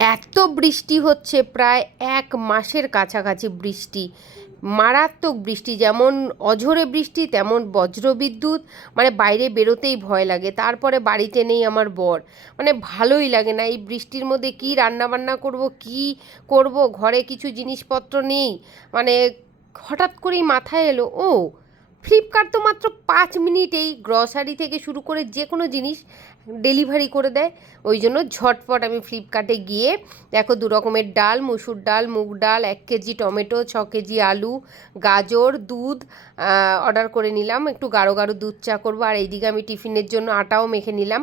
এত বৃষ্টি হচ্ছে, প্রায় 1 মাসের কাছাকাছি বৃষ্টি, মারাত্মক বৃষ্টি, যেমন অঝোরে বৃষ্টি তেমন বজ্রবিদ্যুৎ, মানে বাইরে বেরোতেই ভয় লাগে। তারপরে বাড়িতে নেই আমার বর, মানে ভালোই লাগে না এই বৃষ্টির মধ্যে। কি রান্না বান্না করব, কি করব, ঘরে কিছু জিনিসপত্র নেই। মানে হঠাৎ করেই মাথায় এলো, ও ফ্লিপকার্ট তো মাত্র 5 মিনিটেই গ্রসারি থেকে শুরু করে যে কোনো জিনিস ডেলিভারি করে দেয়। ওই জন্য ঝটপট আমি ফ্লিপকার্টে গিয়ে দেখো 2 রকমের ডাল, মুসুর ডাল, মুগ ডাল, 1 কেজি টমেটো, 6 কেজি আলু, গাজর, দুধ অর্ডার করে নিলাম। একটু গাঢ় গাঢ় দুধ চা করবো। আর এইদিকে আমি টিফিনের জন্য আটাও মেখে নিলাম।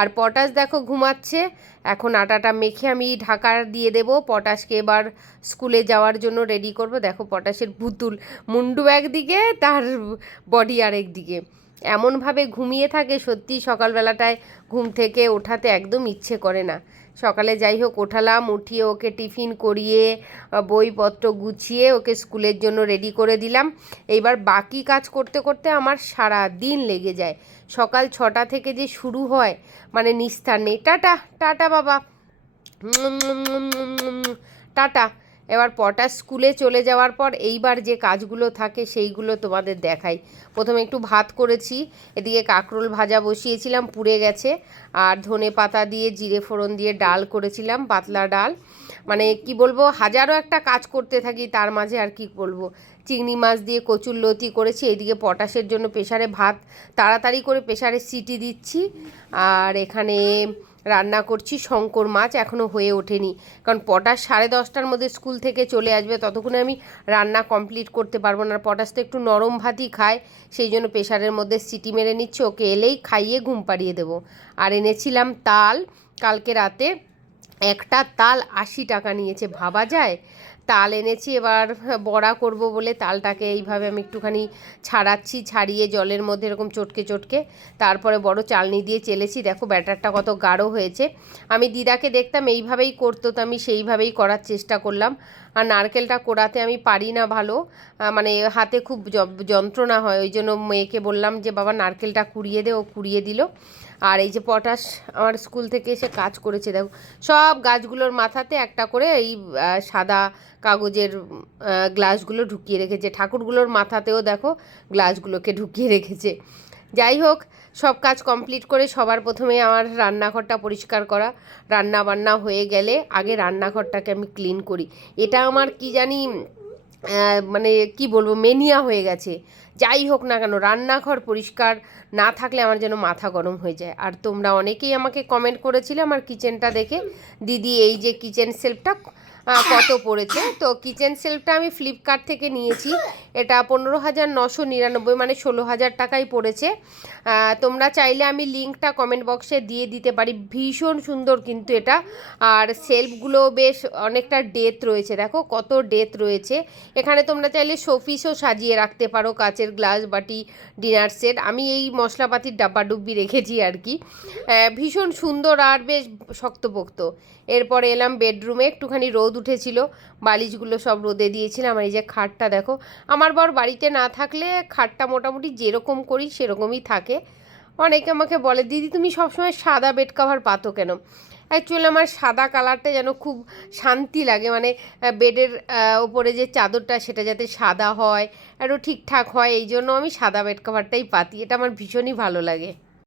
আর পটাশ দেখো ঘুমাচ্ছে। এখন আটাটা মেখে আমি ঢাকা দিয়ে দেবো। পটাশকে এবার স্কুলে যাওয়ার জন্য রেডি করব। দেখো পটাশের পুতুল, মুন্ডু একদিকে, তার বডি আরেক দিকে, এমনভাবে ঘুমিয়ে থাকে, সত্যি সকালবেলাটায় ঘুম থেকে ওঠাতে একদম ইচ্ছে করে না। সকালে যাই হোক ওঠালাম, উঠিয়ে ওকে টিফিন করিয়ে বইপত্র গুছিয়ে ওকে স্কুলের জন্য রেডি করে দিলাম। এইবার বাকি কাজ করতে করতে আমার সারা দিন লেগে যায়। সকাল 6টা থেকে যে শুরু হয়, মানে নিস্তার নেই। টাটা টাটা বাবা, টাটা। এবার পটাশ স্কুলে চলে যাওয়ার পর এইবার যে কাজগুলো থাকে সেইগুলো তোমাদের দেখাই। প্রথমে একটু ভাত করেছি, এদিকে কাঁকরোল ভাজা বসিয়েছিলাম, পুড়ে গেছে। আর ধনে পাতা দিয়ে জিরে ফোড়ন দিয়ে ডাল করেছিলাম, পাতলা ডাল। মানে কি বলবো, হাজারো একটা কাজ করতে থাকি, তার মাঝে আর কি বলবো। চিংড়ি মাছ দিয়ে কচুর লতি করেছি। এইদিকে পটাশের জন্য প্রেশারে ভাত তাড়াতাড়ি করে প্রেশারে সিটি দিচ্ছি। আর এখানে রান্না করছি শঙ্কর মাছ, এখনও হয়ে ওঠেনি, কারণ পটাশ 10:30টার মধ্যে স্কুল থেকে চলে আসবে, ততক্ষণে আমি রান্না কমপ্লিট করতে পারবো না। পটাশ তো একটু নরম ভাতই খায়, সেই জন্য প্রেশারের মধ্যে সিটি মেরে নিচ্ছে। ওকে এলেই খাইয়ে ঘুম পাড়িয়ে দেবো। আর এনেছিলাম তাল, কালকে রাতে একটা তাল 80 টাকা নিয়েছে, ভাবা যায়। তাল এনেছি, এবার বড়া করব বলে তালটাকে এইভাবে আমি একটুখানি ছাড়াচ্ছি, ছাড়িয়ে জলের মধ্যে এরকম চটকে চটকে তারপরে বড় চালনি দিয়ে চেলেছি। দেখো ব্যাটারটা কত গাঢ় হয়েছে। আমি দিদাকে দেখতাম এইভাবেই করতো, তো আমি সেইভাবেই করার চেষ্টা করলাম। আর নারকেলটা কোড়াতে আমি পারি না ভালো, মানে হাতে খুব যন্ত্রণা হয়। ওই জন্য মেয়েকে বললাম যে বাবা নারকেলটা কুড়িয়ে দে, ও কুড়িয়ে দিল। আর এই যে পটাশ আমার স্কুল থেকে এসে কাজ করেছে, দেখো সব গাছগুলোর মাথাতে একটা করে এই সাদা কাগজের গ্লাসগুলো ঢুকিয়ে রেখেছে। ঠাকুরগুলোর মাথাতেও দেখো গ্লাসগুলোকে ঢুকিয়ে রেখেছে। যাই হোক, সব কাজ কমপ্লিট করে সবার প্রথমে আমার রান্নাঘরটা পরিষ্কার করা। রান্না বান্না হয়ে গেলে আগে রান্নাঘরটাকে আমি ক্লিন করি। এটা আমার কি জানি মানে কি বলবো, মেনিয়া হয়ে গেছে। যাই হোক না কেন, রান্নাঘর পরিষ্কার না থাকলে আমার যেন মাথা গরম হয়ে যায়। আর তোমরা অনেকেই আমাকে কমেন্ট করেছিলে আমার কিচেনটা দেখে, দিদি এই যে কিচেন সেলফটা কত পড়েছে। তো কিচেন সেলফটা আমি ফ্লিপকার্ট থেকে নিয়েছি। এটা 15,999, মানে 16,000 টাকাই পড়েছে। তোমরা চাইলে আমি লিঙ্কটা কমেন্ট বক্সে দিয়ে দিতে পারি। ভীষণ সুন্দর কিন্তু এটা। আর সেলফগুলো বেশ অনেকটা ডেথ রয়েছে, দেখো কত ডেথ রয়েছে। এখানে তোমরা চাইলে শোপিসও সাজিয়ে রাখতে পারো, কাচের গ্লাস, বাটি, ডিনার সেট। আমি এই মশলাপাতির ডাব্বাডুব্বি রেখেছি আর কি। ভীষণ সুন্দর আর বেশ শক্তপোক্ত। এরপরে এলাম বেডরুমে, একটুখানি রোদ উঠেছিল, বালিশগুলো সব রোদে দিয়েছিলাম। আর এই যে খাটটা দেখো, আমার বর বাড়িতে না থাকলে খাটটা মোটামুটি যেরকম করি সেরকমই থাকে। অনেকে আমাকে বলে দিদি তুমি সবসময় সাদা বেড কাভার পাতো কেন। অ্যাকচুয়ালি আমার সাদা কালারটা যেন খুব শান্তি লাগে, মানে বেডের ওপরে যে চাদরটা সেটা যাতে সাদা হয়, একটু ঠিকঠাক হয়, এই জন্য আমি সাদা বেড কাভারটাই পাতি। এটা আমার ভীষণই ভালো লাগে।